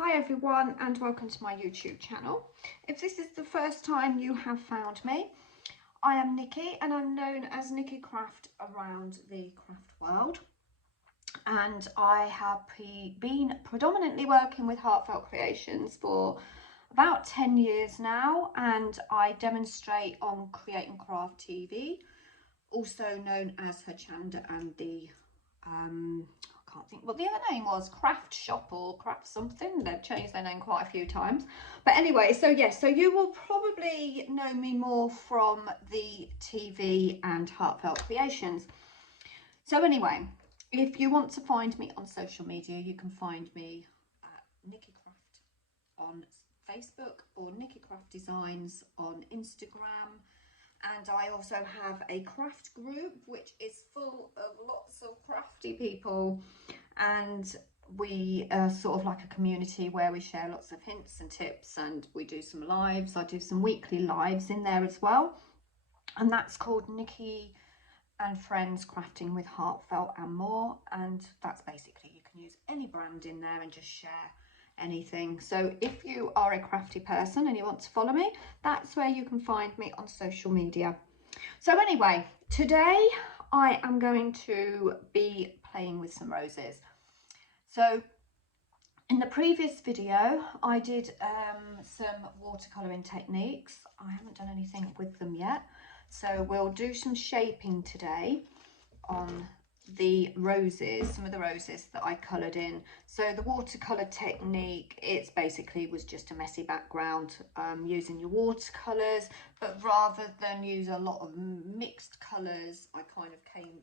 Hi everyone and welcome to my YouTube channel. If this is the first time you have found me, I am Nikki and I'm known as Nikki Craft around the craft world. And I have been predominantly working with Heartfelt Creations for about 10 years now, and I demonstrate on Create and Craft TV, also known as her channel and the I can't think what the other name was, Craft Shop or Craft something. They've changed their name quite a few times, but anyway, so yes, so you will probably know me more from the TV and Heartfelt Creations. So anyway, if you want to find me on social media, you can find me at Nikki Craft on Facebook or Nikki Craft Designs on Instagram. And I also have a craft group which is full of lots of crafty people, and we are sort of like a community where we share lots of hints and tips, and we do some lives. I do some weekly lives in there as well, and that's called Nikki and Friends Crafting with Heartfelt and More, and that's basically, you can use any brand in there and just share anything. So if you are a crafty person and you want to follow me, that's where you can find me on social media. So anyway, today I am going to be playing with some roses. So in the previous video I did some watercolouring techniques. I haven't done anything with them yet, so we'll do some shaping today on the roses, some of the roses that I coloured in. So the watercolour technique, it's basically was just a messy background using your watercolours, but rather than use a lot of mixed colours, I kind of came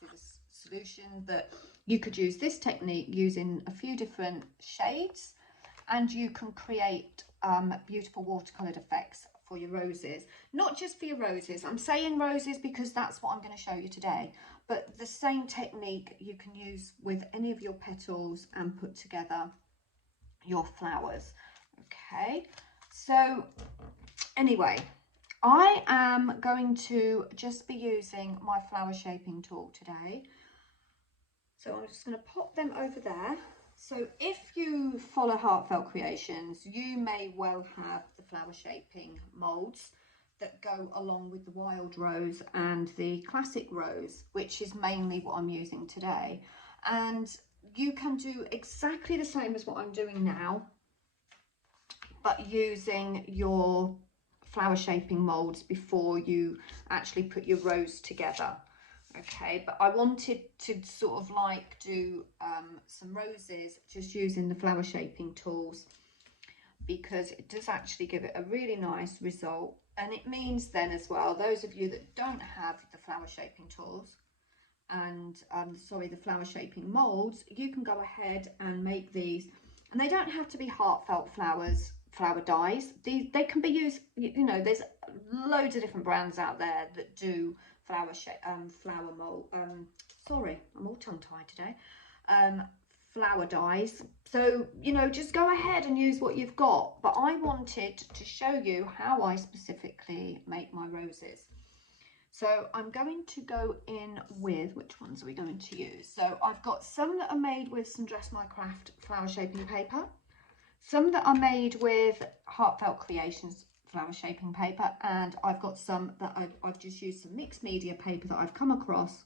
to the solution that you could use this technique using a few different shades, and you can create beautiful watercoloured effects for your roses. Not just for your roses, I'm saying roses because that's what I'm going to show you today, but the same technique you can use with any of your petals and put together your flowers. Okay, so anyway, I am going to just be using my flower shaping tool today. So I'm just going to pop them over there. So if you follow Heartfelt Creations, you may well have the flower shaping moulds that go along with the wild rose and the classic rose, which is mainly what I'm using today. And you can do exactly the same as what I'm doing now, but using your flower shaping moulds before you actually put your rose together. Okay, but I wanted to sort of like do some roses just using the flower shaping tools, because it does actually give it a really nice result. And it means then as well, those of you that don't have the flower shaping tools and the flower shaping molds, you can go ahead and make these, and they don't have to be heartfelt flowers, flower dies. They can be used, you know, there's loads of different brands out there that do flower mold, sorry, I'm all tongue-tied today, flower dies. So, you know, just go ahead and use what you've got, but I wanted to show you how I specifically make my roses. So I'm going to go in with, which ones are we going to use? So I've got some that are made with some Dress My Craft flower shaping paper, some that are made with Heartfelt Creations flower shaping paper, and I've got some that I've just used some mixed media paper that I've come across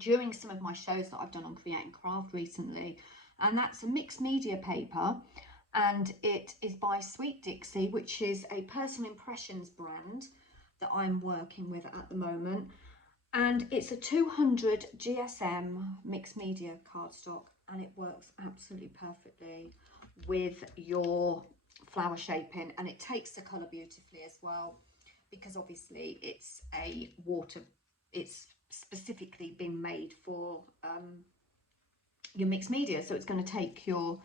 during some of my shows that I've done on Create and Craft recently, and that's a mixed media paper, and it is by Sweet Dixie, which is a Personal Impressions brand that I'm working with at the moment, and it's a 200 GSM mixed media cardstock, and it works absolutely perfectly with your flower shaping, and it takes the colour beautifully as well, because obviously it's a it's specifically been made for your mixed media, so it's going to take your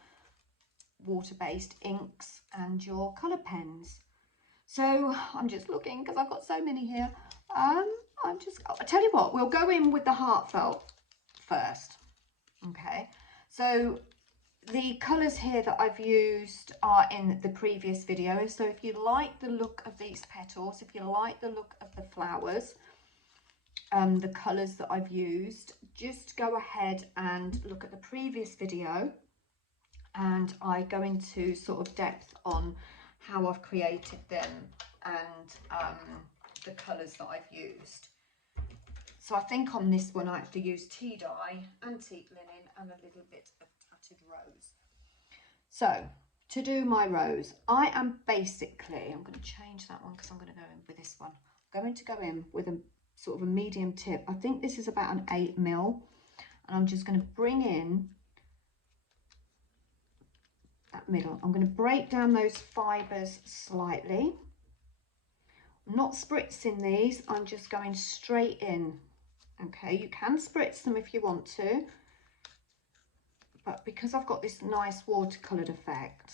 water-based inks and your colour pens. So I'm just looking because I've got so many here. I tell you what, we'll go in with the Heartfelt first. Okay, so the colours here that I've used are in the previous video. So if you like the look of these petals, if you like the look of the flowers, the colours that I've used, just go ahead and look at the previous video and I go into sort of depth on how I've created them and the colours that I've used. So I think on this one I actually used tea dye, antique linen and a little bit of tattered rose. So to do my rose, I am basically, I'm going to change that one because I'm going to go in with this one. I'm going to go in with a sort of a medium tip. I think this is about an 8mm, and I'm just going to bring in that middle. I'm going to break down those fibres slightly. I'm not spritzing these, I'm just going straight in. Okay, you can spritz them if you want to, but because I've got this nice watercoloured effect,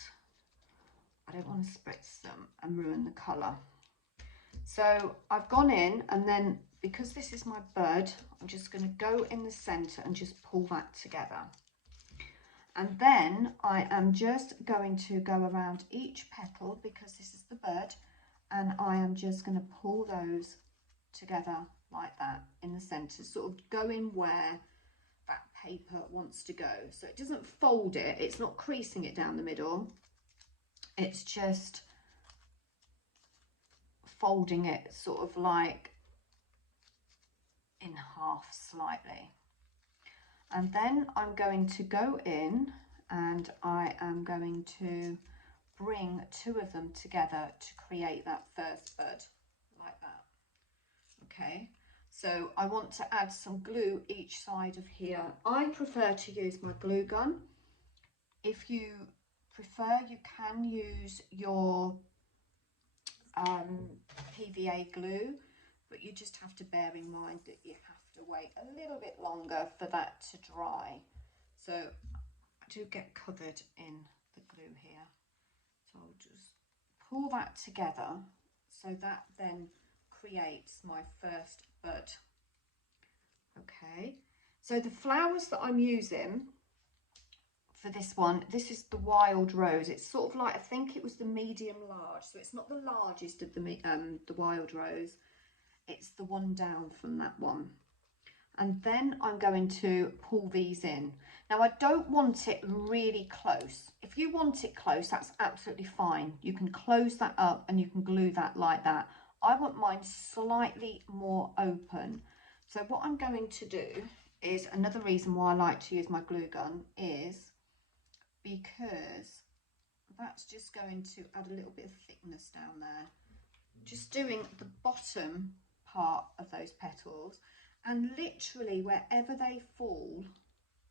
I don't want to spritz them and ruin the colour. So I've gone in, and then because this is my bud, I'm just going to go in the centre and just pull that together. And then I am just going to go around each petal because this is the bud, and I am just going to pull those together like that in the centre, sort of going where that paper wants to go. So it doesn't fold it, it's not creasing it down the middle, it's just folding it sort of like in half slightly. And then I'm going to go in and I am going to bring two of them together to create that first bud like that. Okay, so I want to add some glue each side of here. I prefer to use my glue gun. If you prefer, you can use your PVA glue, but you just have to bear in mind that you have to wait a little bit longer for that to dry. So I do get covered in the glue here, so I'll just pull that together so that then creates my first bud. Okay, so the flowers that I'm using for this one, this is the wild rose. It's sort of like, I think it was the medium large, so it's not the largest of the wild rose, it's the one down from that one. And then I'm going to pull these in. Now I don't want it really close. If you want it close, that's absolutely fine. You can close that up and you can glue that like that. I want mine slightly more open. So what I'm going to do is, another reason why I like to use my glue gun is because that's just going to add a little bit of thickness down there. Just doing the bottom part of those petals, and literally wherever they fall,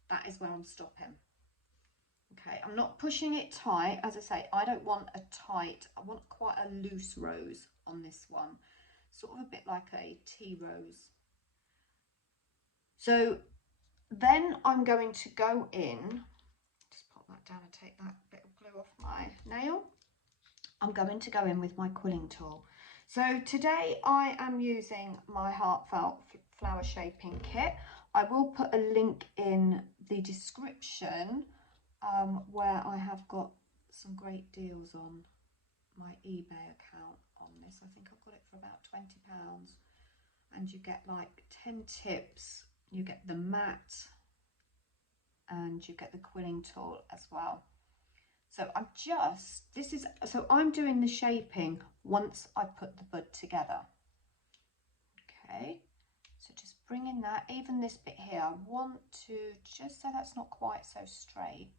that is where I'm stopping. Okay, I'm not pushing it tight. As I say, I don't want a tight, I want quite a loose rose on this one, sort of a bit like a tea rose. So then I'm going to go in, just pop that down and take that bit of glue off my nail. I'm going to go in with my quilling tool. So today I am using my Heartfelt flower shaping kit. I will put a link in the description where I have got some great deals on my eBay account on this. I think I've got it for about £20, and you get like 10 tips, you get the mat, and you get the quilling tool as well. So I'm doing the shaping once I put the bud together. Okay, so just bringing that, even this bit here, I want to, just so that's not quite so straight,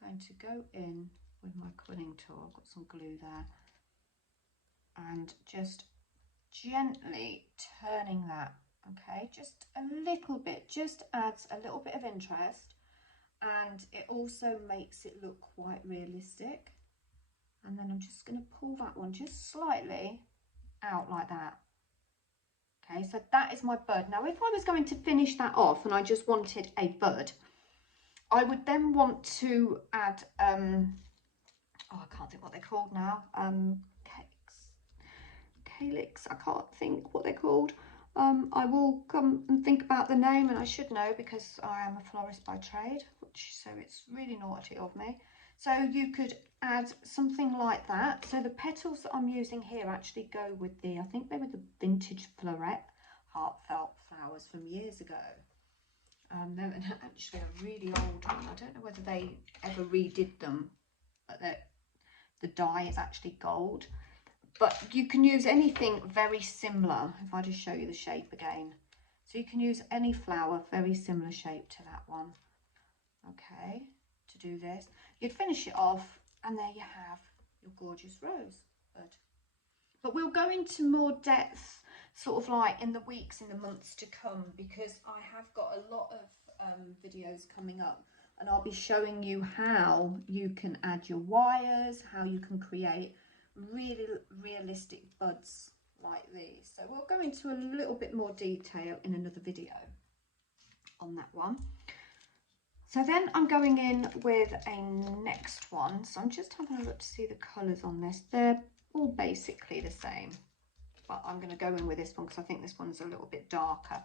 I'm going to go in with my quilling tool, I've got some glue there, and just gently turning that, okay, just a little bit, just adds a little bit of interest. And it also makes it look quite realistic. And then I'm just going to pull that one just slightly out like that. Okay, so that is my bud. Now if I was going to finish that off and I just wanted a bud, I would then want to add oh, I can't think what they're called now, calyx, I can't think what they're called. I will come and think about the name, and I should know because I am a florist by trade, so it's really naughty of me. So you could add something like that. So the petals that I'm using here actually go with the, I think they were the vintage Floret Heartfelt flowers from years ago. They're actually a really old one. I don't know whether they ever redid them, but the dye is actually gold. But you can use anything very similar. If I just show you the shape again. So you can use any flower, very similar shape to that one. Okay, to do this. You'd finish it off and there you have your gorgeous rose bud. But we'll go into more depth sort of like in the weeks, in the months to come, because I have got a lot of videos coming up and I'll be showing you how you can add your wires, how you can create really realistic buds like these. So we'll go into a little bit more detail in another video on that one. So then I'm going in with a next one. So I'm just having a look to see the colours on this. They're all basically the same, but I'm going to go in with this one because I think this one's a little bit darker.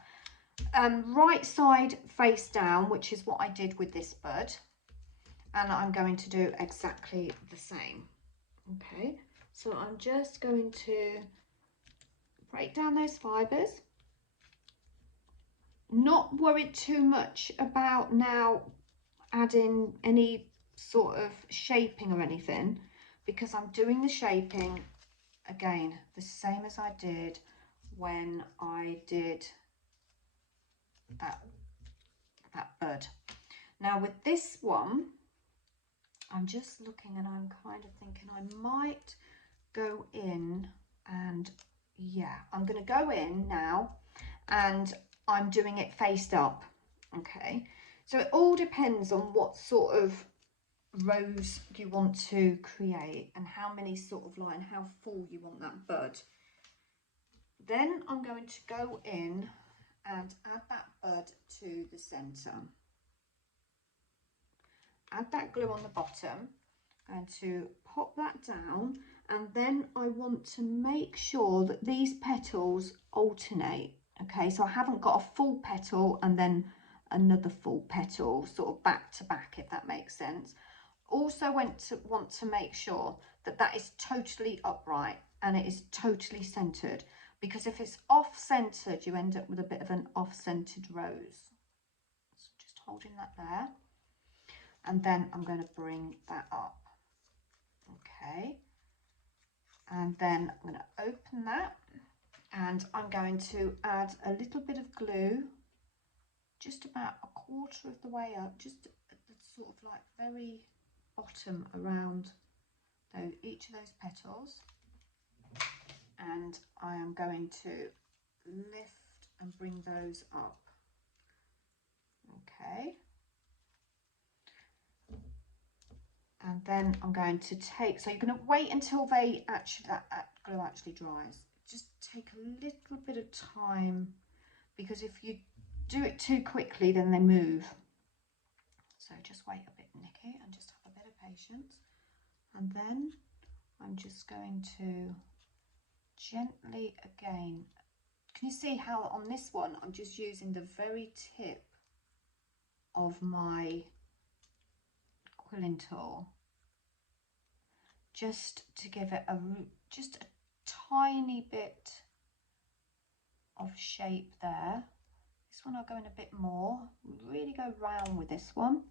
Right side face down, which is what I did with this bud, and I'm going to do exactly the same. Okay, so I'm just going to break down those fibres, not worried too much about now adding any sort of shaping or anything, because I'm doing the shaping again the same as I did when I did that bud. Now with this one, I'm just looking and I'm kind of thinking I might go in, and yeah, I'm going to go in now and I'm doing it faced up. Okay, so it all depends on what sort of rose you want to create and how many sort of like, and how full you want that bud. Then I'm going to go in and add that bud to the center. Add that glue on the bottom, and to pop that down, and then I want to make sure that these petals alternate. Okay, so I haven't got a full petal and then another full petal sort of back to back, if that makes sense. Also want to make sure that that is totally upright and it is totally centered, because if it's off-centered you end up with a bit of an off-centered rose. So just holding that there, and then I'm going to bring that up. Okay, and then I'm going to open that and I'm going to add a little bit of glue, just about a quarter of the way up, just at the sort of like very bottom around each of those petals, and I am going to lift and bring those up. Okay, and then I'm going to take, so you're going to wait until they actually, that glue actually dries. Just take a little bit of time, because if you do it too quickly then they move. So just wait a bit, Nikki, and just have a bit of patience. And then I'm just going to gently again, can you see how on this one I'm just using the very tip of my quilling tool just to give it just a tiny bit of shape there. This one I'll go in a bit more, really go round with this one.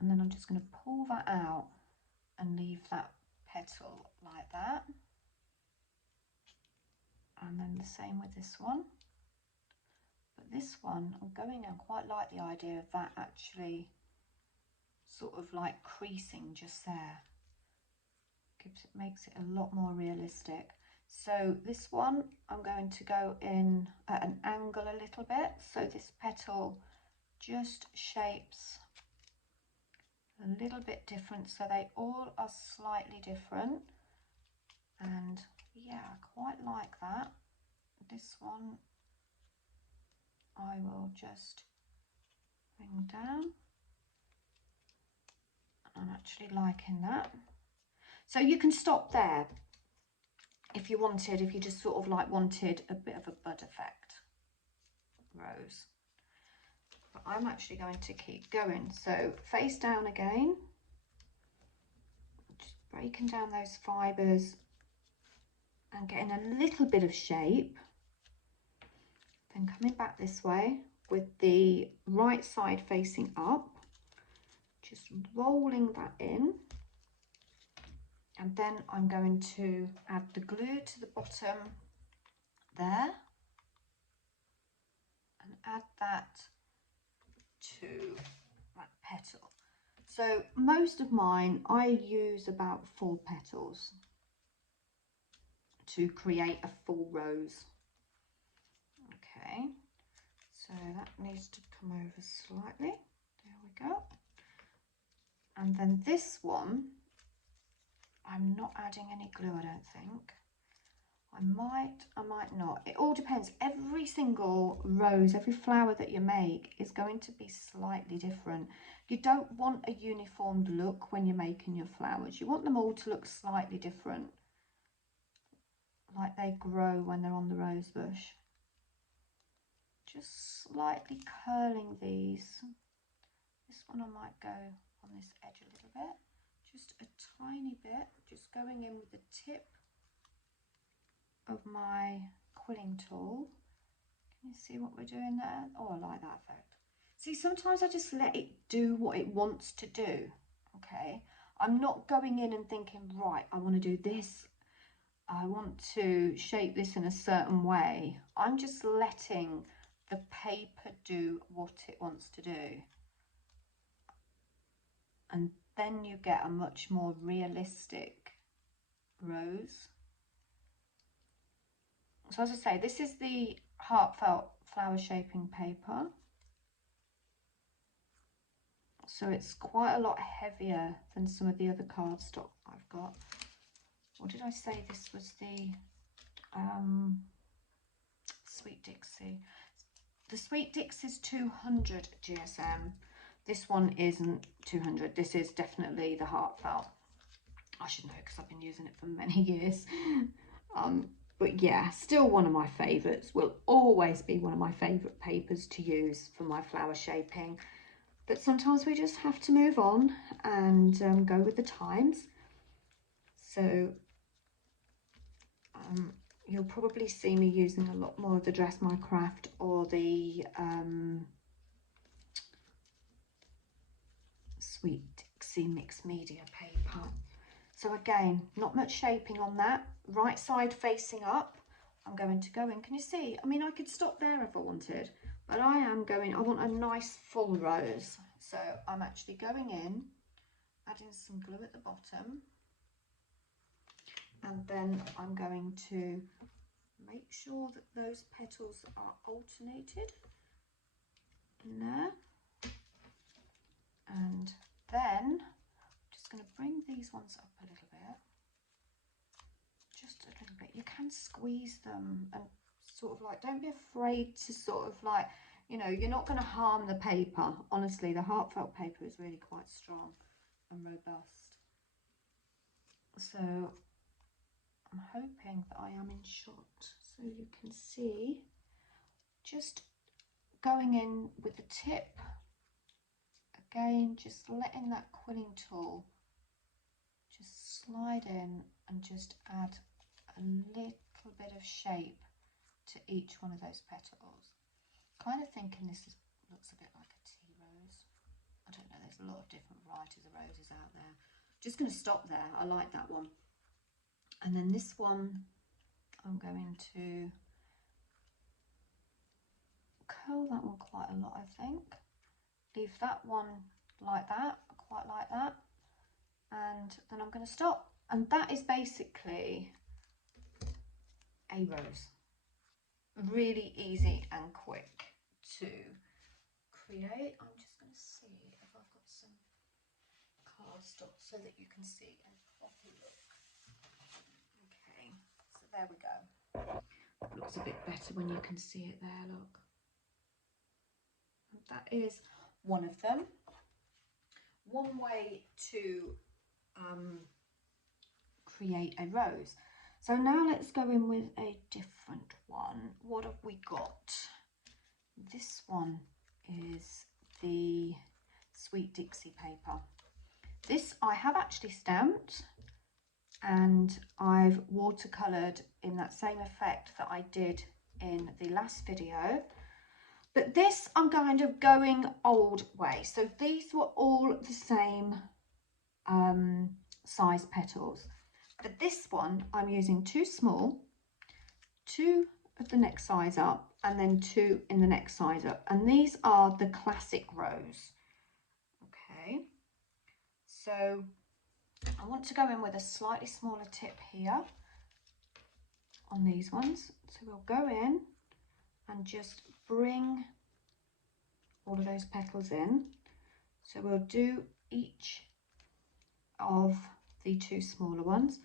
And then I'm just going to pull that out and leave that petal like that. And then the same with this one. But this one, I'm going, I quite like the idea of that actually sort of like creasing just there. Makes it a lot more realistic. So this one, I'm going to go in at an angle a little bit, so this petal just shapes a little bit different, so they all are slightly different. And yeah, I quite like that. This one I will just bring down. I'm actually liking that. So you can stop there if you wanted, if you just sort of like wanted a bit of a bud effect rose. But I'm actually going to keep going. So face down again, just breaking down those fibres and getting a little bit of shape. Then coming back this way with the right side facing up, just rolling that in. And then I'm going to add the glue to the bottom there and add that to that petal. So most of mine, I use about 4 petals to create a full rose. Okay, so that needs to come over slightly. There we go. And then this one, I'm not adding any glue, I don't think. I might not. It all depends. Every single rose, every flower that you make is going to be slightly different. You don't want a uniformed look when you're making your flowers. You want them all to look slightly different, like they grow when they're on the rose bush. Just slightly curling these. This one I might go on this edge a little bit. Just a tiny bit, just going in with the tip of my quilling tool. Can you see what we're doing there? Oh, I like that effect. See, sometimes I just let it do what it wants to do, okay? I'm not going in and thinking, right, I want to do this. I want to shape this in a certain way. I'm just letting the paper do what it wants to do. And then you get a much more realistic rose. So as I say, this is the Heartfelt flower shaping paper. So it's quite a lot heavier than some of the other cardstock I've got. Or did I say this was the Sweet Dixie? The Sweet Dixie is 200 GSM. This one isn't 200. This is definitely the Heartfelt. I should know because I've been using it for many years. But yeah, still one of my favourites. Will always be one of my favourite papers to use for my flower shaping. But sometimes we just have to move on and go with the times. So you'll probably see me using a lot more of the Dress My Craft or the Sweet Dixie Mixed Media paper. So again, not much shaping on that. Right side facing up, I'm going to go in. Can you see? I mean, I could stop there if I wanted, but I want a nice full rose. So I'm actually going in, adding some glue at the bottom. And then I'm going to make sure that those petals are alternated in there. And then going to bring these ones up a little bit, just a little bit. You can squeeze them and sort of like, don't be afraid to sort of like, you know, you're not going to harm the paper. Honestly, the Heartfelt paper is really quite strong and robust. So I'm hoping that I am in shot so you can see, just going in with the tip, again, just letting that quilling tool just slide in and just add a little bit of shape to each one of those petals. Kind of thinking this looks a bit like a tea rose. I don't know, there's a lot of different varieties of roses out there. Just going to stop there. I like that one. And then this one, I'm going to curl that one quite a lot, I think. Leave that one like that, quite like that. And then I'm going to stop. And that is basically a rose. Really easy and quick to create. I'm just going to see if I've got some cardstock so that you can see a proper look. Okay, so there we go. It looks a bit better when you can see it there, look. And that is one of them. One way to create a rose. So now let's go in with a different one. What have we got? This one is the Sweet Dixie paper. This I have actually stamped and I've watercoloured in that same effect that I did in the last video. But this I'm kind of going old way. So these were all the same size petals. But this one I'm using 2 small, 2 of the next size up, and then 2 in the next size up. And these are the classic rose. Okay, so I want to go in with a slightly smaller tip here on these ones. So we'll go in and just bring all of those petals in. So we'll do each of the 2 smaller ones,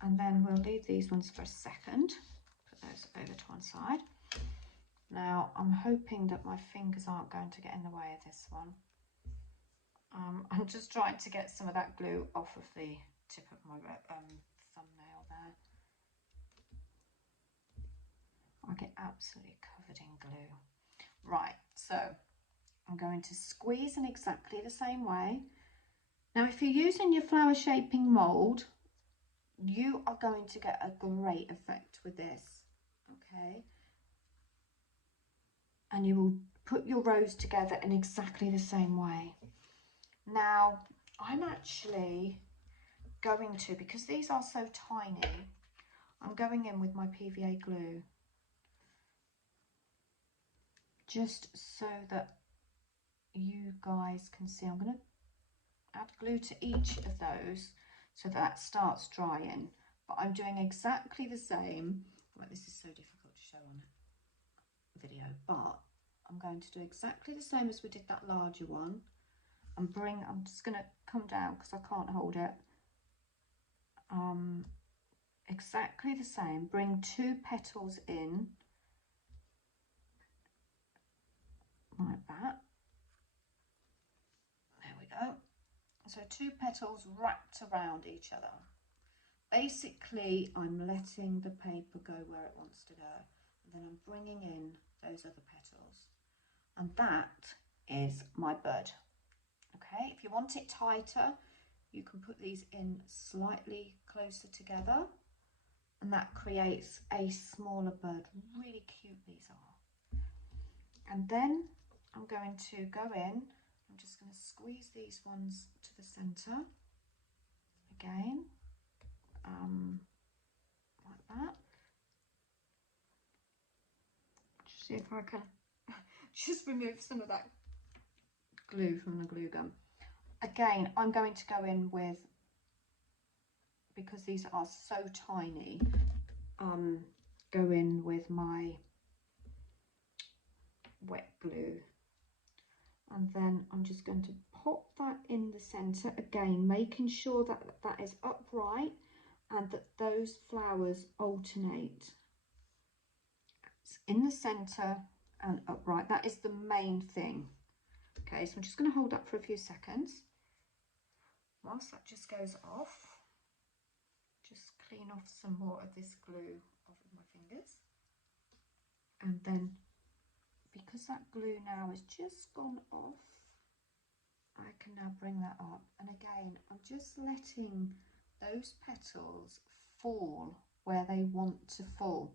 and then we'll leave these ones for a second. Put those over to one side. Now I'm hoping that my fingers aren't going to get in the way of this one. I'm just trying to get some of that glue off of the tip of my thumbnail there. I get absolutely covered in glue. Right, so I'm going to squeeze in exactly the same way. Now if you're using your flower shaping mould, you are going to get a great effect with this, okay? And you will put your rose together in exactly the same way. Now I'm actually going to, because these are so tiny, I'm going in with my PVA glue, just so that you guys can see. I'm going to add glue to each of those so that starts drying, but I'm doing exactly the same. Well, this is so difficult to show on a video, but I'm going to do exactly the same as we did that larger one, and I'm just going to come down because I can't hold it. Exactly the same, bring 2 petals in like that. There we go. So 2 petals wrapped around each other. Basically, I'm letting the paper go where it wants to go, and then I'm bringing in those other petals, and that is my bud. Okay, if you want it tighter, you can put these in slightly closer together, and that creates a smaller bud. Really cute these are. And then I'm going to go in, I'm just going to squeeze these ones to the centre again, like that. Just see if I can just remove some of that glue from the glue gun. Again, I'm going to go in with, because these are so tiny, go in with my wet glue, and then I'm just going to pop that in the centre again, making sure that that is upright and that those flowers alternate. It's in the centre and upright. That is the main thing. Okay, so I'm just going to hold that for a few seconds whilst that just goes off. Just clean off some more of this glue off of my fingers, and then because that glue now has just gone off, I can now bring that up, and again I'm just letting those petals fall where they want to fall.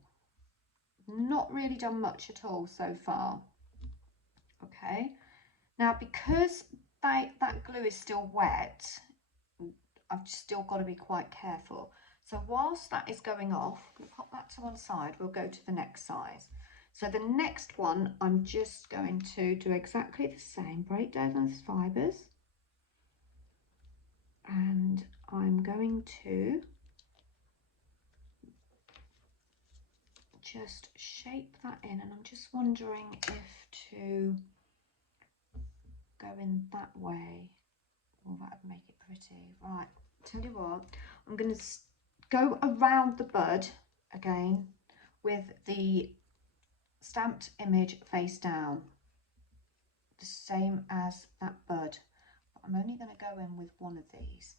Not really done much at all so far. Okay, now because that glue is still wet, I've still got to be quite careful. So whilst that is going off, we'll pop that to one side, we'll go to the next size. So the next one, I'm just going to do exactly the same, break down those fibres, and I'm going to just shape that in, and I'm just wondering if to go in that way, well, that would make it pretty. Right, tell you what, I'm going to go around the bud again with the stamped image face down, the same as that bud. But I'm only going to go in with one of these.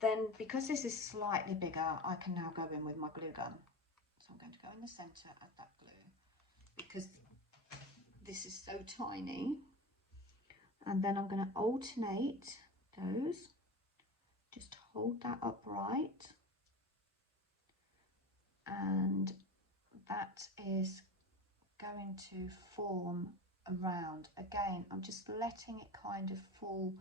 Then, because this is slightly bigger, I can now go in with my glue gun. So I'm going to go in the centre of that glue, because this is so tiny. And then I'm going to alternate those. Just hold that upright, and that is going to form around. Again, I'm just letting it kind of fall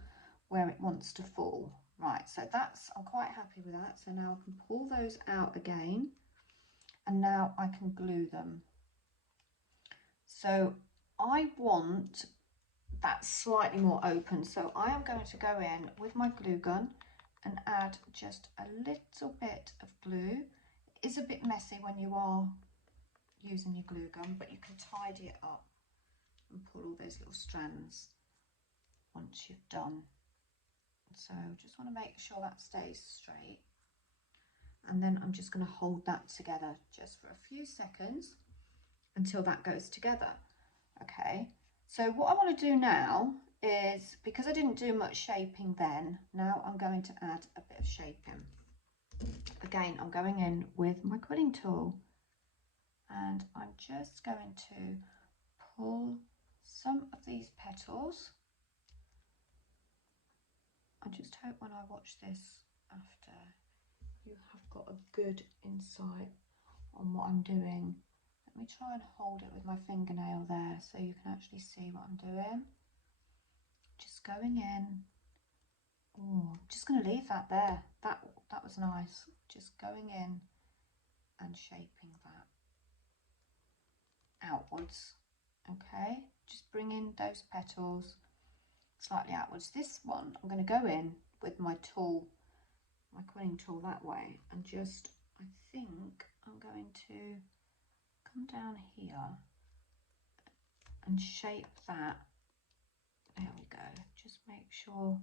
where it wants to fall. Right, so I'm quite happy with that. So now I can pull those out again, and now I can glue them. So I want that slightly more open, so I am going to go in with my glue gun and add just a little bit of glue. It is a bit messy when you are using your glue gun, but you can tidy it up and pull all those little strands once you've done. So just want to make sure that stays straight, and then I'm just going to hold that together just for a few seconds until that goes together. Okay, so what I want to do now is, because I didn't do much shaping then, now I'm going to add a bit of shaping. Again, I'm going in with my quilling tool, and I'm just going to pull some of these petals. I just hope when I watch this after, you have got a good insight on what I'm doing. Let me try and hold it with my fingernail there so you can actually see what I'm doing. Just going in. Oh, I'm just going to leave that there. That was nice. Just going in and shaping that outwards. Okay, just bring in those petals slightly outwards. This one, I'm going to go in with my tool, my quilling tool that way, and just, I think I'm going to come down here and shape that. There we go. Just make sure,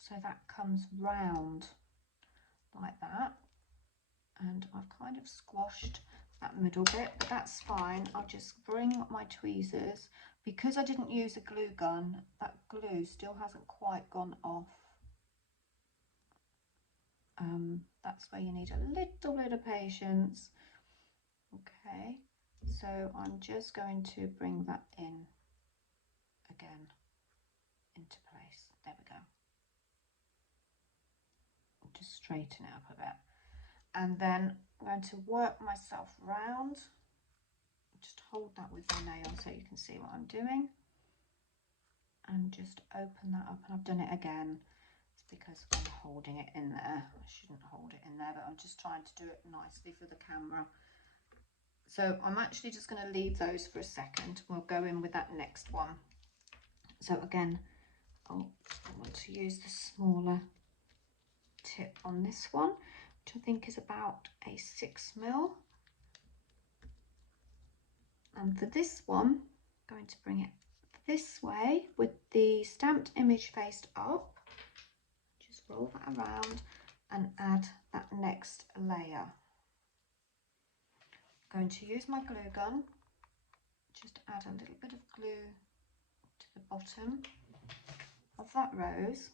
so that comes round like that, and I've kind of squashed that middle bit, but that's fine. I'll just bring my tweezers, because I didn't use a glue gun, that glue still hasn't quite gone off. That's where you need a little bit of patience. Okay, so I'm just going to bring that in again into place. There we go. Just straighten it up a bit, and then I'm going to work myself round. Just hold that with my nail so you can see what I'm doing, and just open that up. And I've done it again. It's because I'm holding it in there. I shouldn't hold it in there, but I'm just trying to do it nicely for the camera. So I'm actually just going to leave those for a second. We'll go in with that next one. So again, I want to use the smaller tip on this one, which I think is about a 6mm. And for this one, I'm going to bring it this way with the stamped image faced up. Just roll that around and add that next layer. I'm going to use my glue gun, just add a little bit of glue to the bottom of that rose,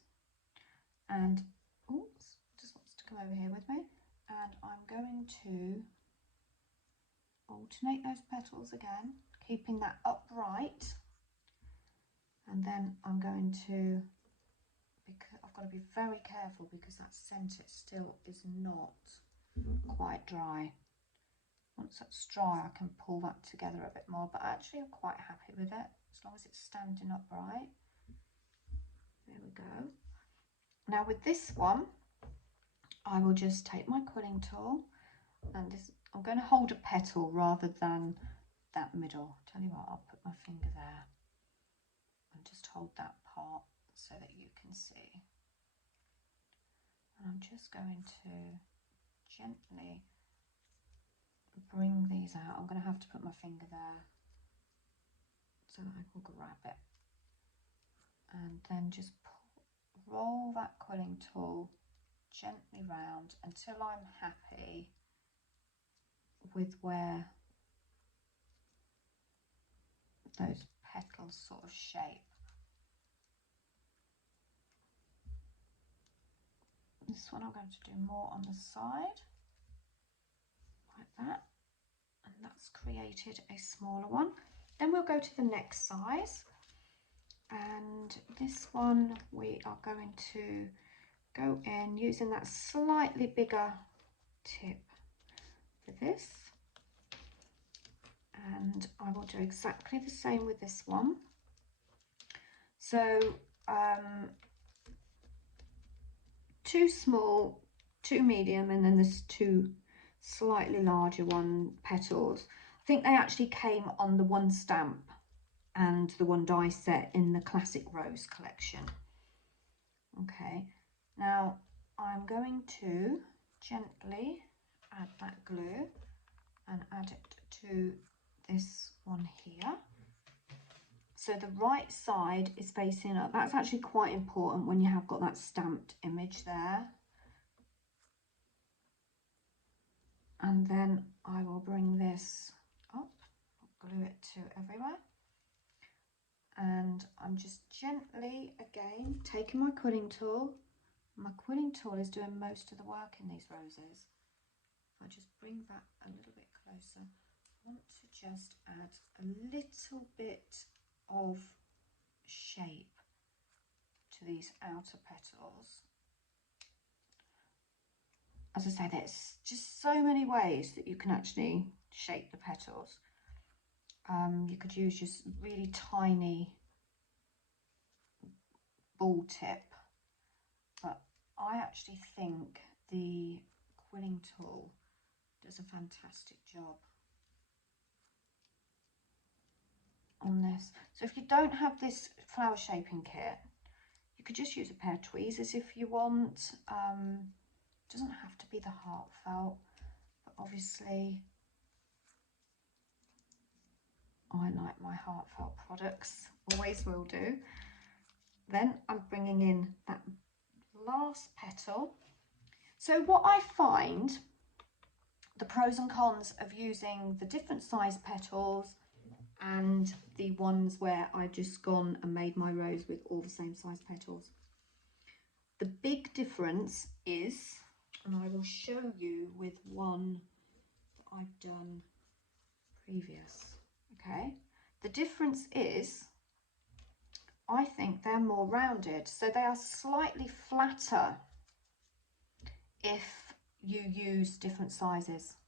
and oops, just wants to come over here with me, and I'm going to alternate those petals again, keeping that upright, and then I'm going to, because I've got to be very careful because that centre still is not quite dry. Once that's dry, I can pull that together a bit more, but actually I'm quite happy with it as long as it's standing upright. There we go. Now with this one, I will just take my quilling tool, and this, I'm going to hold a petal rather than that middle. Tell you what, I'll put my finger there and just hold that part so that you can see. And I'm just going to gently bring these out. I'm going to have to put my finger there so that I can grab it, and then just roll that quilling tool gently round until I'm happy with where those petals sort of shape. This one I'm going to do more on the side like that, and that's created a smaller one. Then we'll go to the next size, and this one we are going to go in using that slightly bigger tip for this. And I will do exactly the same with this one. So 2 small, 2 medium, and then there's 2 slightly larger petals. I think they actually came on the 1 stamp and the 1 die set in the Classic Rose collection. Okay, now I'm going to gently add that glue and add it to this one here. So the right side is facing up. That's actually quite important when you have got that stamped image there. And then I will bring this up, glue it to everywhere. And I'm just gently, again, taking my quilling tool. My quilling tool is doing most of the work in these roses. If I just bring that a little bit closer, I want to just add a little bit of shape to these outer petals. As I say, there's just so many ways that you can actually shape the petals. You could use just really tiny ball tip, but I actually think the quilling tool does a fantastic job on this. So if you don't have this flower shaping kit, you could just use a pair of tweezers if you want. It doesn't have to be the Heartfelt, but obviously I like my Heartfelt products, always will do. Then I'm bringing in that last petal. So what I find, the pros and cons of using the different size petals and the ones where I just gone and made my rose with all the same size petals. The big difference is, and I will show you with one that I've done previous, okay? The difference is, I think they're more rounded, so they are slightly flatter if you use different sizes.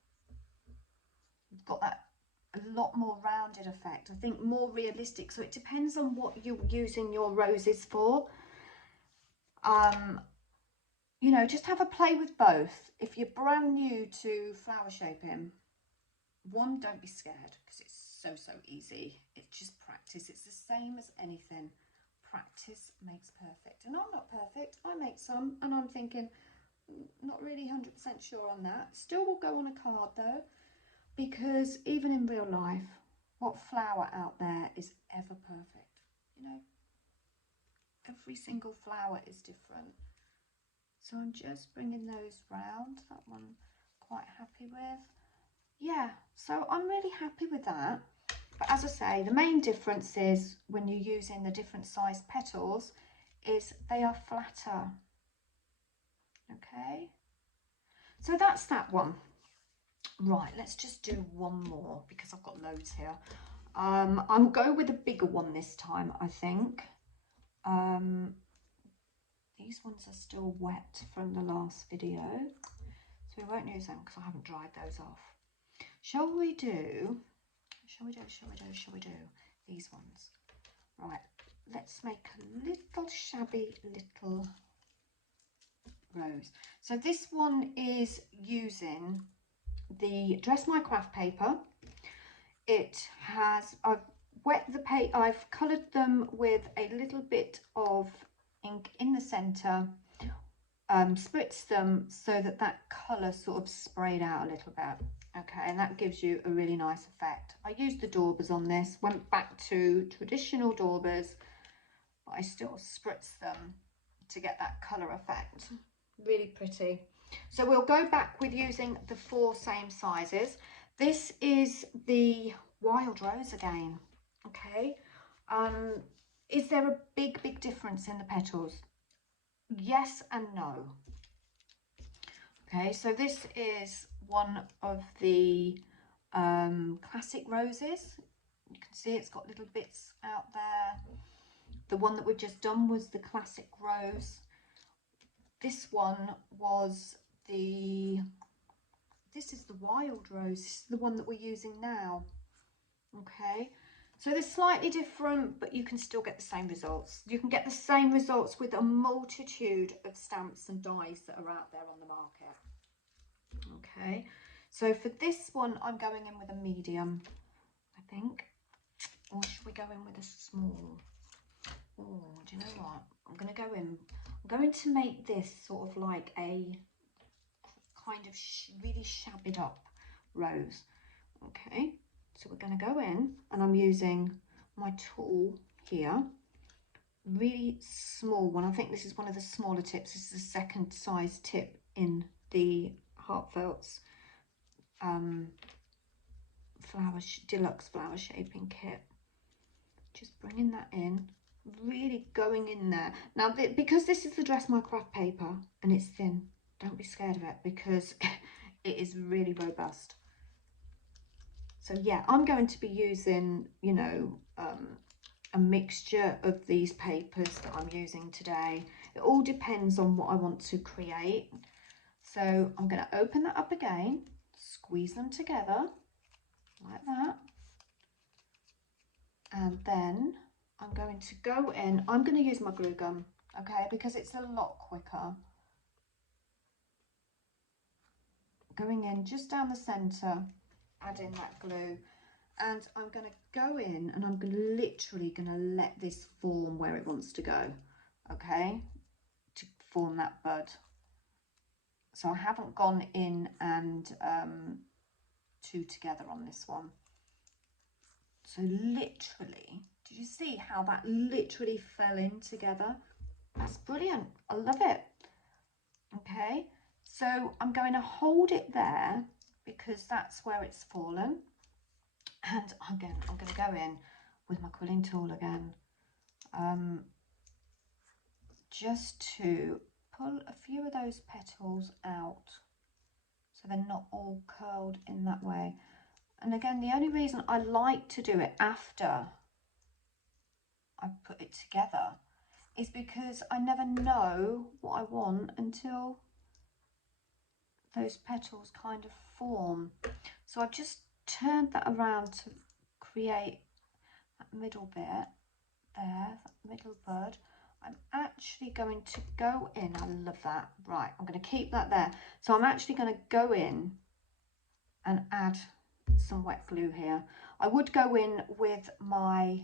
You've got that a lot more rounded effect, I think more realistic, so it depends on what you're using your roses for. You know, just have a play with both. If you're brand new to flower shaping, one, don't be scared, because it's so easy. It's just practice. It's the same as anything. Practice makes perfect. And I'm not perfect. I make some and I'm thinking, not really 100% sure on that. Still will go on a card though, because even in real life, what flower out there is ever perfect? You know, every single flower is different. So I'm just bringing those round. That one quite happy with. Yeah, so I'm really happy with that. But as I say, the main difference is when you're using the different size petals is they are flatter. Okay, so that's that one. Right, let's just do one more because I've got loads here. I'll go with a bigger one this time, I think. These ones are still wet from the last video, so we won't use them because I haven't dried those off. Shall we do these ones? Right, let's make a little shabby little rose. So this one is using the Dress My Craft paper. It has, I've wet the paper, I've coloured them with a little bit of ink in the centre, spritzed them so that that colour sort of sprayed out a little bit. Okay, and that gives you a really nice effect. I used the daubers on this, went back to traditional daubers, but I still spritzed them to get that colour effect. Really pretty. So we'll go back with using the 4 same sizes. This is the Wild Rose again, okay? Is there a big difference in the petals? Yes and no. Okay, so this is one of the classic roses. You can see it's got little bits out there. The one that we've just done was the classic rose. This one was this is the Wild Rose. This is the one that we're using now. Okay, so they're slightly different, but you can still get the same results. You can get the same results with a multitude of stamps and dies that are out there on the market. Okay, so for this one, I'm going in with a medium, I think. Or should we go in with a small? Oh, do you know what? I'm going to go in. I'm going to make this sort of like a kind of really shabbied up rose. Okay, so we're going to go in, and I'm using my tool here, really small one. I think this is one of the smaller tips. This is the second size tip in the Heartfelt's deluxe flower shaping kit. Just bringing that in, really going in there. Now, because this is the Dress My Craft paper and it's thin, don't be scared of it, because it is really robust. So yeah, I'm going to be using, you know, a mixture of these papers that I'm using today. It all depends on what I want to create. So I'm going to open that up again, squeeze them together like that, and then I'm going to go in. I'm going to use my glue gun, okay, because it's a lot quicker. Going in just down the centre, adding that glue, and I'm going to go in and I'm literally going to let this form where it wants to go, okay, to form that bud. So I haven't gone in and two together on this one. So literally, did you see how that literally fell in together? That's brilliant. I love it. Okay, so I'm going to hold it there because that's where it's fallen. And again, I'm going to go in with my quilling tool again, just to pull a few of those petals out so they're not all curled in that way. And again, the only reason I like to do it after I put it together is because I never know what I want until those petals kind of form. So I've just turned that around to create that middle bit there, that middle bud. I'm actually going to go in, I love that, right, I'm going to keep that there. So I'm actually going to go in and add some wet glue here. I would go in with my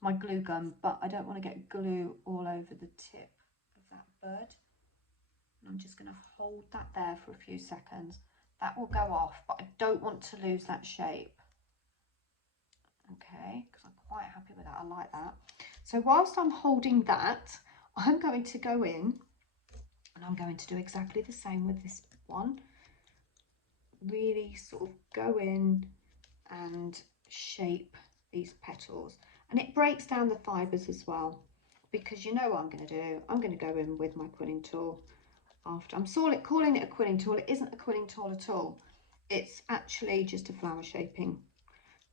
my glue gun, but I don't want to get glue all over the tip of that bud. I'm just going to hold that there for a few seconds. That will go off, but I don't want to lose that shape. Okay, because I'm quite happy with that. I like that. So whilst I'm holding that, I'm going to go in and I'm going to do exactly the same with this one. Really sort of go in and shape these petals. And it breaks down the fibres as well, because you know what I'm going to do. I'm going to go in with my quilling tool after. I'm calling it a quilling tool. It isn't a quilling tool at all. It's actually just a flower shaping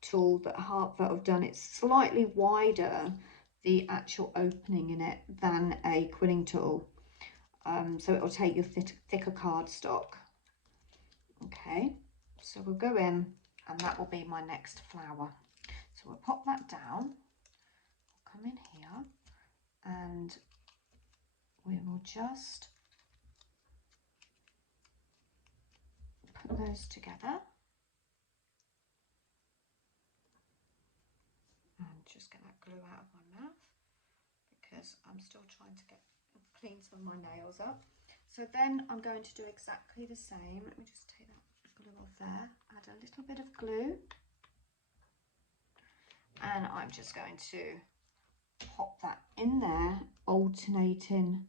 tool that Heartfelt have done. It's slightly wider, the actual opening in it, than a quilling tool. So it will take your thicker cardstock. Okay, so we'll go in and that will be my next flower. So we'll pop that down, we'll come in here and we will just put those together. And just get that glue out of my mouth because I'm still trying to clean some of my nails up. So then I'm going to do exactly the same. Let me just take that glue off there, add a little bit of glue, and I'm just going to pop that in there, alternating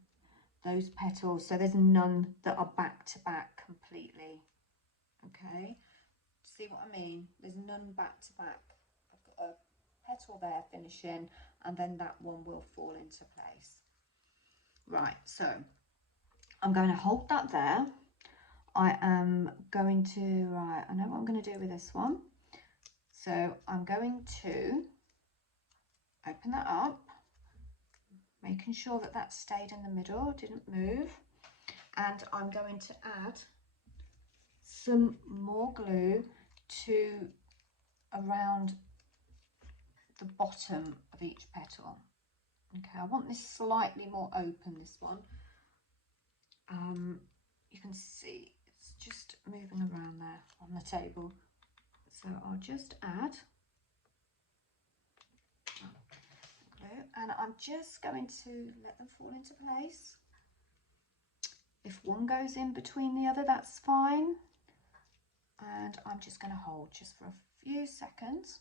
those petals so there's none that are back to back completely. Okay, see what I mean? There's none back to back. I've got a petal there finishing, and then that one will fall into place. Right, so I'm going to hold that there. I am going to, right, I know what I'm going to do with this one. So I'm going to open that up, making sure that that stayed in the middle, didn't move. And I'm going to add some more glue to around the bottom of each petal. Okay, I want this slightly more open, this one. You can see it's just moving around there on the table. So I'll just add glue, and I'm just going to let them fall into place. If one goes in between the other, that's fine. And I'm just going to hold just for a few seconds.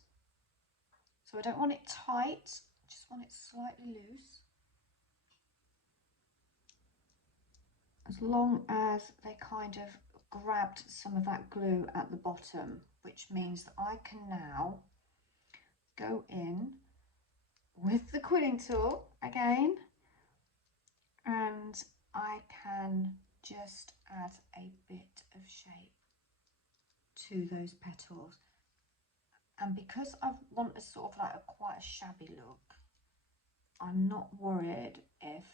So I don't want it tight, just want it slightly loose. As long as they kind of grabbed some of that glue at the bottom, which means that I can now go in with the quilling tool again, and I can just add a bit of shape to those petals. And because I want a sort of like quite a shabby look, I'm not worried if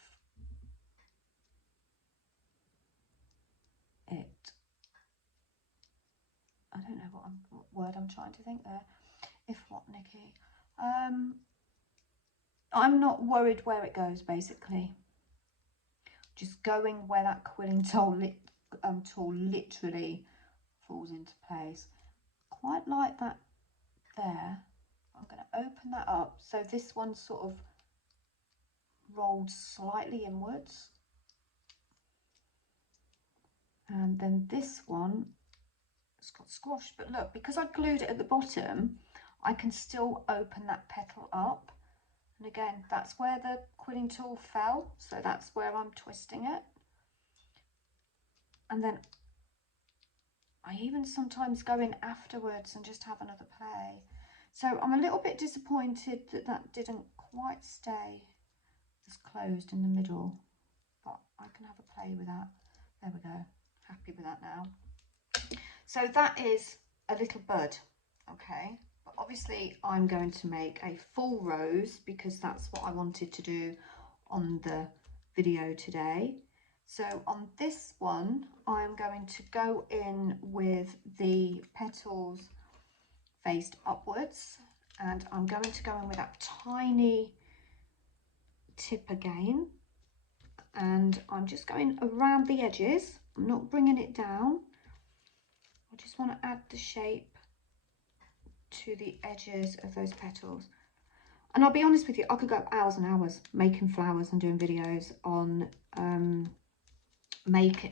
it, I don't know what word I'm trying to think there. If what, Nikki? I'm not worried where it goes, basically. Just going where that quilling tool literally falls into place. Quite like that there. I'm going to open that up. So this one sort of rolled slightly inwards. And then this one, it's got squashed. But look, because I glued it at the bottom, I can still open that petal up. And again, that's where the quilling tool fell. So that's where I'm twisting it. And then I even sometimes go in afterwards and just have another play. So I'm a little bit disappointed that that didn't quite stay as closed in the middle, but I can have a play with that. There we go, happy with that now. So that is a little bud, okay? But obviously I'm going to make a full rose because that's what I wanted to do on the video today. So on this one, I'm going to go in with the petals faced upwards, and I'm going to go in with that tiny tip again, and I'm just going around the edges. I'm not bringing it down. I just want to add the shape to the edges of those petals. And I'll be honest with you, I could go hours and hours making flowers and doing videos on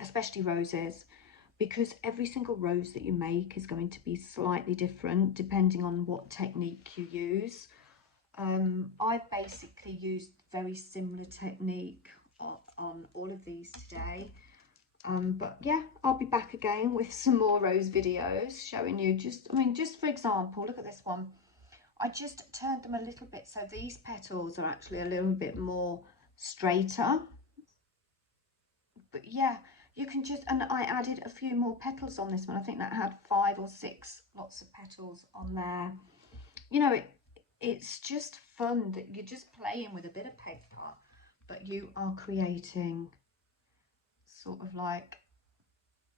especially roses, because every single rose that you make is going to be slightly different depending on what technique you use. I've basically used very similar technique on all of these today. But yeah, I'll be back again with some more rose videos showing you just for example, look at this one. I just turned them a little bit so these petals are actually a little bit more straighter. But yeah, you can just, and I added a few more petals on this one. I think that had 5 or 6 lots of petals on there. You know, it's just fun that you're just playing with a bit of paper, but you are creating sort of like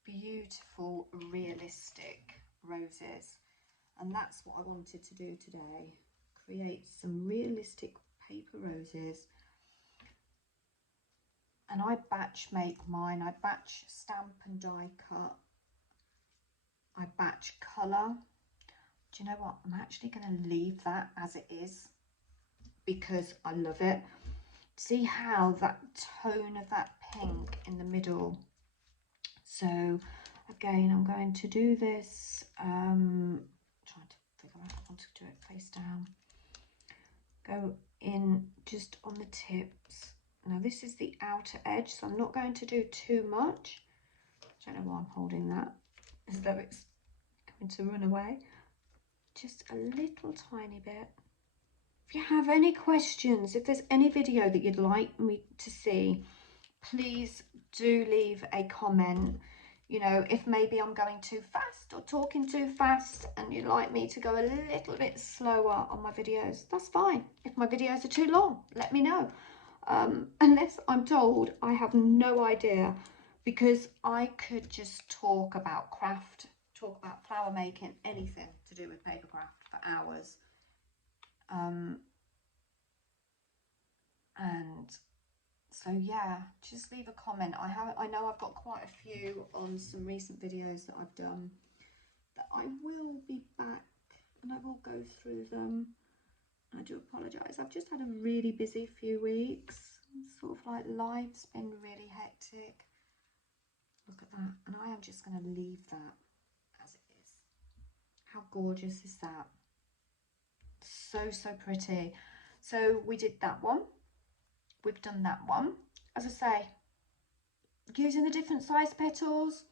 beautiful, realistic roses. And that's what I wanted to do today. Create some realistic paper roses. And I batch make mine. I batch stamp and die cut. I batch colour. Do you know what? I'm actually going to leave that as it is because I love it. See how that tone of that pink in the middle. So again, I'm going to do this. Trying to figure out, I want to do it face down. Go in just on the tips. Now this is the outer edge, so I'm not going to do too much. I don't know why I'm holding that, as though it's going to run away. Just a little tiny bit. If you have any questions, if there's any video that you'd like me to see, please do leave a comment. You know, if maybe I'm going too fast or talking too fast and you'd like me to go a little bit slower on my videos, that's fine. If my videos are too long, let me know. Unless I'm told, I have no idea, because I could just talk about craft talk about flower making, anything to do with paper craft for hours. And so yeah, just leave a comment. I know I've got quite a few on some recent videos that I've done that I will be back and I will go through them. I do apologise, I've just had a really busy few weeks. Sort of like life's been really hectic. Look at that, and I am just going to leave that as it is. How gorgeous is that? So pretty. So we did that one, we've done that one. As I say, using the different size petals,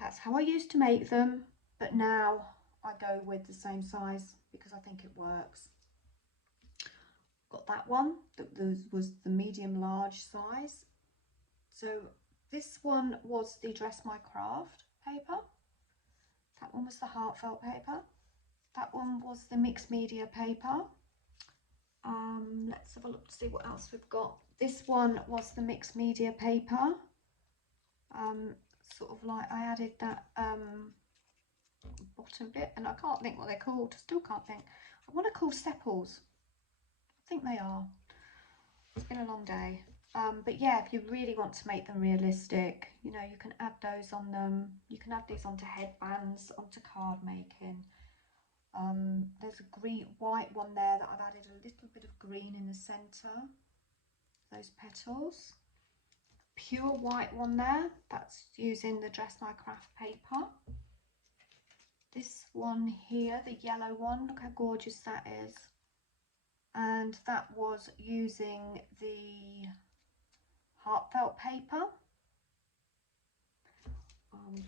that's how I used to make them, but now I go with the same size because I think it works. Got that one, that was the medium large size. So this one was the Dress My Craft paper, that one was the Heartfelt paper, that one was the mixed media paper. Let's have a look to see what else we've got. This one was the mixed media paper. Sort of like I added that bottom bit, and I can't think what they're called. Still can't think. I want to call sepals. I think they are. It's been a long day. But yeah, if you really want to make them realistic, you know, you can add those on them. You can add these onto headbands, onto card making. There's a green, white one there that I've added a little bit of green in the centre. Those petals. Pure white one there, that's using the Dress My Craft paper. This one here, the yellow one, look how gorgeous that is. And that was using the Heartfelt paper.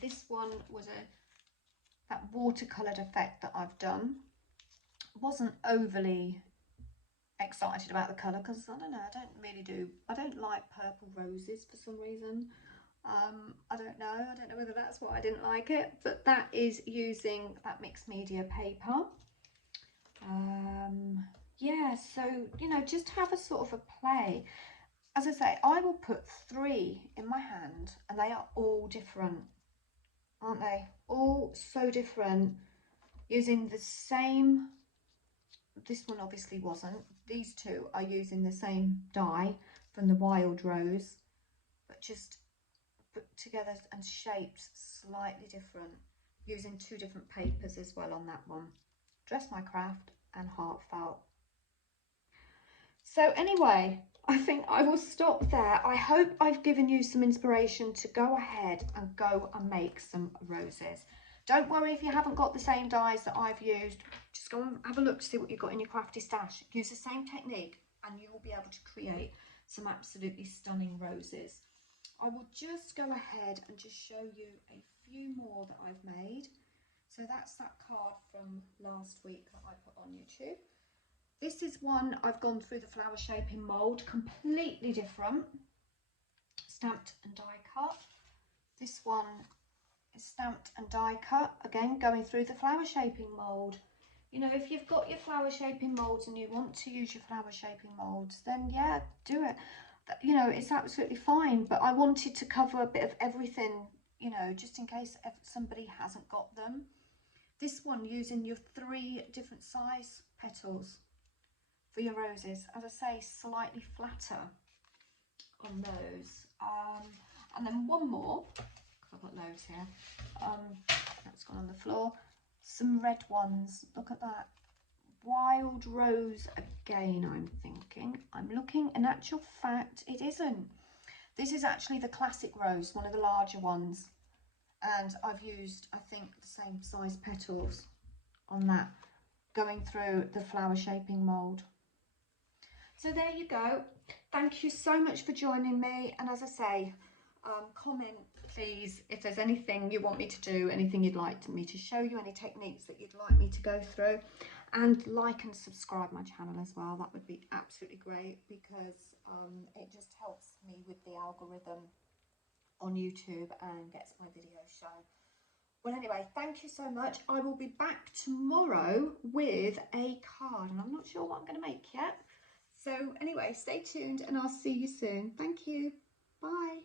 This one was that watercoloured effect that I've done. Wasn't overly excited about the colour because I don't know, I don't like purple roses for some reason. I don't know whether that's why I didn't like it, but that is using that mixed media paper. Yeah, so you know, just have a sort of a play. As I say, I will put 3 in my hand and they are all different, aren't they? All so different, using the same. This one obviously wasn't. These two are using the same die from the Wild Rose, but just put together and shaped slightly different, using 2 different papers as well on that one. Dress My Craft and Heartfelt. So anyway, I think I will stop there. I hope I've given you some inspiration to go ahead and go and make some roses. Don't worry if you haven't got the same dies that I've used. Just go and have a look to see what you've got in your crafty stash. Use the same technique and you will be able to create some absolutely stunning roses. I will just go ahead and just show you a few more that I've made. So that's that card from last week that I put on YouTube. This is one I've gone through the flower shaping mould, completely different, stamped and die cut. This one is stamped and die cut, again going through the flower shaping mould. You know, if you've got your flower shaping moulds and you want to use your flower shaping moulds, then yeah, do it. You know, it's absolutely fine, but I wanted to cover a bit of everything, you know, just in case somebody hasn't got them. This one using your 3 different size petals for your roses. As I say, slightly flatter on those. And then one more, because I've got loads here. That's gone on the floor. Some red ones. Look at that. Wild Rose again, I'm thinking. I'm looking, in actual fact, it isn't. This is actually the classic rose, one of the larger ones. And I've used, I think, the same size petals on that, going through the flower shaping mould. So there you go. Thank you so much for joining me. And as I say, comment please if there's anything you want me to do, anything you'd like me to show you, any techniques that you'd like me to go through, and like and subscribe my channel as well. That would be absolutely great, because it just helps me with the algorithm on YouTube and gets my videos shown. Well, anyway, thank you so much. I will be back tomorrow with a card, and I'm not sure what I'm going to make yet. So anyway, stay tuned and I'll see you soon. Thank you. Bye.